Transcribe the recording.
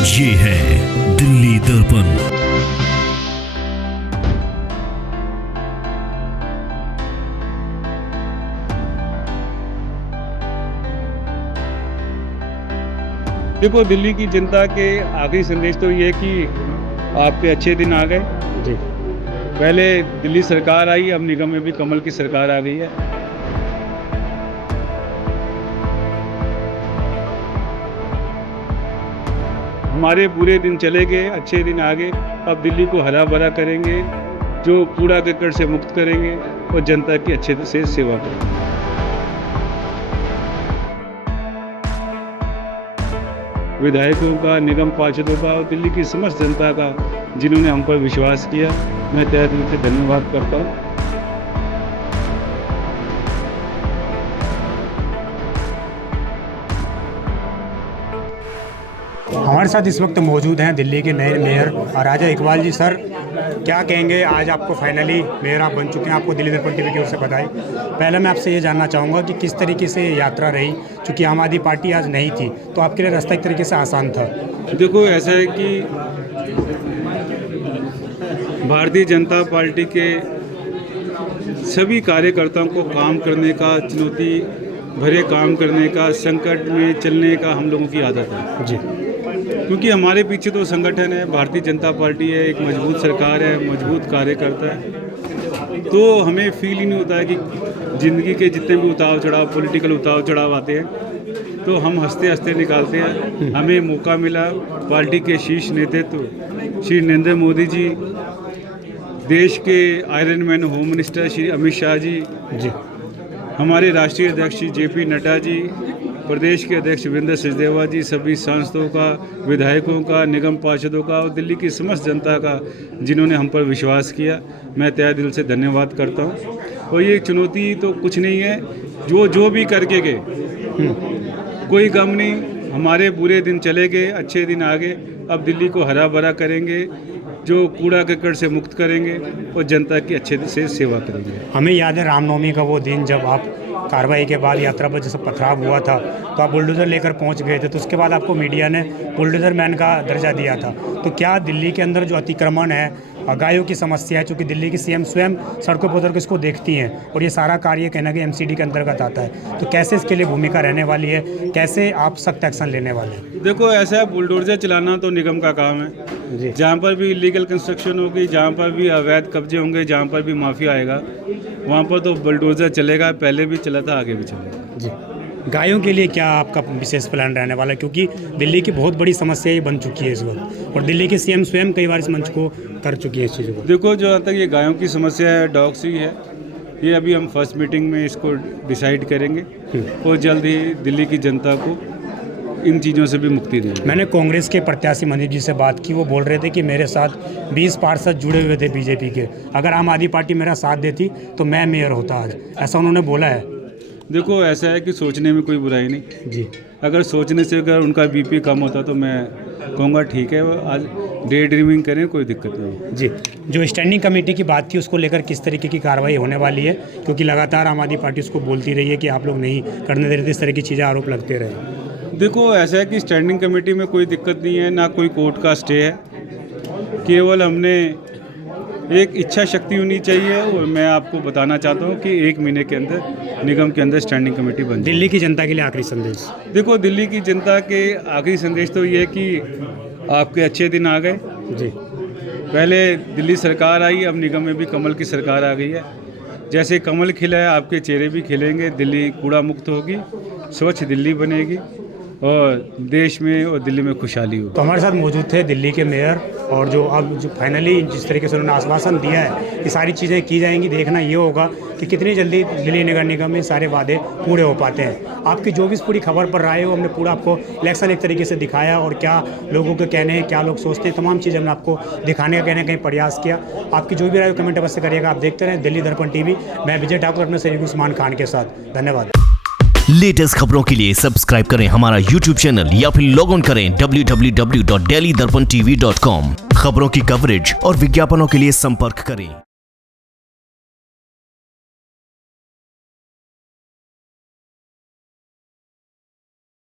ये है दिल्ली दर्पण। देखो, दिल्ली की जनता के आखिरी संदेश तो ये कि आपके अच्छे दिन आ गए जी। पहले दिल्ली सरकार आई, अब निगम में भी कमल की सरकार आ गई है। हमारे बुरे दिन चले गए, अच्छे दिन आ गए। अब दिल्ली को हरा भरा करेंगे, जो कूड़ा कचरा से मुक्त करेंगे और जनता की अच्छे से सेवा करेंगे। विधायकों का, निगम पार्षदों का और दिल्ली की समस्त जनता का, जिन्होंने हम पर विश्वास किया, मैं तहे दिल से धन्यवाद करता हूँ। हमारे साथ इस वक्त मौजूद हैं दिल्ली के नए मेयर राजा इकबाल जी। सर, क्या कहेंगे, आज आपको फाइनली मेयर आप बन चुके हैं, आपको दिल्ली दर्पण टीवी की ओर से बधाई। पहले मैं आपसे ये जानना चाहूँगा कि किस तरीके से यात्रा रही, क्योंकि आम आदमी पार्टी आज नहीं थी तो आपके लिए रास्ता एक तरीके से आसान था। देखो, ऐसा है कि भारतीय जनता पार्टी के सभी कार्यकर्ताओं को काम करने का, चुनौती भरे काम करने का, संकट में चलने का हम लोगों की आदत है जी। क्योंकि हमारे पीछे तो संगठन है, भारतीय जनता पार्टी है, एक मजबूत सरकार है, मजबूत कार्यकर्ता है। तो हमें फील ही नहीं होता है कि ज़िंदगी के जितने भी उतार चढ़ाव, पॉलिटिकल उतार चढ़ाव आते हैं तो हम हंसते हंसते निकालते हैं। हमें मौका मिला, पार्टी के शीर्ष नेतृत्व श्री नरेंद्र मोदी जी, देश के iron man home minister Shri Amit Shah ji, हमारे राष्ट्रीय अध्यक्ष श्री JP नड्डा जी, प्रदेश के अध्यक्ष वीरेंद्र सचदेवा जी, सभी सांसदों का, विधायकों का, निगम पार्षदों का और दिल्ली की समस्त जनता का, जिन्होंने हम पर विश्वास किया, मैं तहे दिल से धन्यवाद करता हूँ। और ये चुनौती तो कुछ नहीं है, जो भी करके गए, कोई गम नहीं। हमारे बुरे दिन चले गए, अच्छे दिन आ गए। अब दिल्ली को हरा भरा करेंगे, जो कूड़ा कचरा से मुक्त करेंगे और जनता की अच्छे से सेवा करेंगे। हमें याद है रामनवमी का वो दिन जब आप कार्रवाई के बाद यात्रा पर जैसे पथराव हुआ था तो आप बुलडोज़र लेकर पहुंच गए थे, तो उसके बाद आपको मीडिया ने बुलडोज़र मैन का दर्जा दिया था। तो क्या दिल्ली के अंदर जो अतिक्रमण है, गायों की समस्या है, चूँकि दिल्ली की CM स्वयं सड़कों पर उतर के इसको देखती हैं और ये सारा कार्य कहना कि MCD के अंतर्गत आता है, तो कैसे इसके लिए भूमिका रहने वाली है, कैसे आप सख्त एक्शन लेने वाले हैं? देखो, ऐसा है, बुलडोजर चलाना तो निगम का काम है जी। जहाँ पर भी इलीगल कंस्ट्रक्शन होगी, जहाँ पर भी अवैध कब्जे होंगे, जहाँ पर भी माफिया आएगा, वहाँ पर तो बुलडोजर चलेगा। पहले भी चला था, आगे भी चलेगा। जी। गायों के लिए क्या आपका विशेष प्लान रहने वाला है, क्योंकि दिल्ली की बहुत बड़ी समस्या ये बन चुकी है इस वक्त, और दिल्ली के CM स्वयं कई बार इस मंच को कर चुकी है इस चीज़ों को? देखो, जहाँ तक ये गायों की समस्या है, डॉग्स ही है, ये अभी हम फर्स्ट मीटिंग में इसको डिसाइड करेंगे और जल्द ही दिल्ली की जनता को इन चीज़ों से भी मुक्ति देंगे। मैंने कांग्रेस के प्रत्याशी मनदीप जी से बात की, वो बोल रहे थे कि मेरे साथ 20 पार्षद जुड़े हुए थे BJP के, अगर आम आदमी पार्टी मेरा साथ देती तो मैं मेयर होता आज, ऐसा उन्होंने बोला है। देखो, ऐसा है कि सोचने में कोई बुराई नहीं जी। अगर सोचने से अगर उनका BP कम होता तो मैं कहूँगा ठीक है, आज डे ड्रीमिंग करें, कोई दिक्कत नहीं। जी। जो स्टैंडिंग कमेटी की बात थी, उसको लेकर किस तरीके की कार्रवाई होने वाली है, क्योंकि लगातार आम आदमी पार्टी उसको बोलती रही है कि आप लोग नहीं करने दे रहे थे, इस तरह की चीज़ें आरोप लगते रहे? देखो, ऐसा है कि स्टैंडिंग कमेटी में कोई दिक्कत नहीं है, ना कोई कोर्ट का स्टे है, केवल हमने एक इच्छा शक्ति होनी चाहिए। और मैं आपको बताना चाहता हूँ कि 1 महीने के अंदर निगम के अंदर स्टैंडिंग कमेटी बन जाए। दिल्ली की जनता के लिए आखिरी संदेश? देखो, दिल्ली की जनता के आखिरी संदेश तो ये है कि आपके अच्छे दिन आ गए। जी। पहले दिल्ली सरकार आई, अब निगम में भी कमल की सरकार आ गई है। जैसे कमल खिला है, आपके चेहरे भी खिलेंगे, दिल्ली कूड़ा मुक्त होगी, स्वच्छ दिल्ली बनेगी और देश में और दिल्ली में खुशहाली होगी। तो हमारे साथ मौजूद थे दिल्ली के मेयर, और जो अब जो फाइनली जिस तरीके से उन्होंने आश्वासन दिया है कि सारी चीज़ें की जाएंगी, देखना ये होगा कि कितनी जल्दी दिल्ली नगर निगम में सारे वादे पूरे हो पाते हैं। आपकी जो भी पूरी खबर पर राय हो, हमने पूरा आपको इलेक्शन एक तरीके से दिखाया, और क्या लोगों के कहने हैं, क्या लोग सोचते हैं, तमाम चीज़ें हमने आपको दिखाने का कहीं ना कहीं प्रयास किया। आपकी जो भी राय कमेंट अवश्य करिएगा। आप देखते रहें दिल्ली दर्पण TV। मैं विजय ठाकुर अपने सहयोगी उस्मान खान के साथ। धन्यवाद। लेटेस्ट खबरों के लिए सब्सक्राइब करें हमारा YouTube चैनल या फिर लॉग ऑन करें www.delhidarpantv.com। खबरों की कवरेज और विज्ञापनों के लिए संपर्क करें।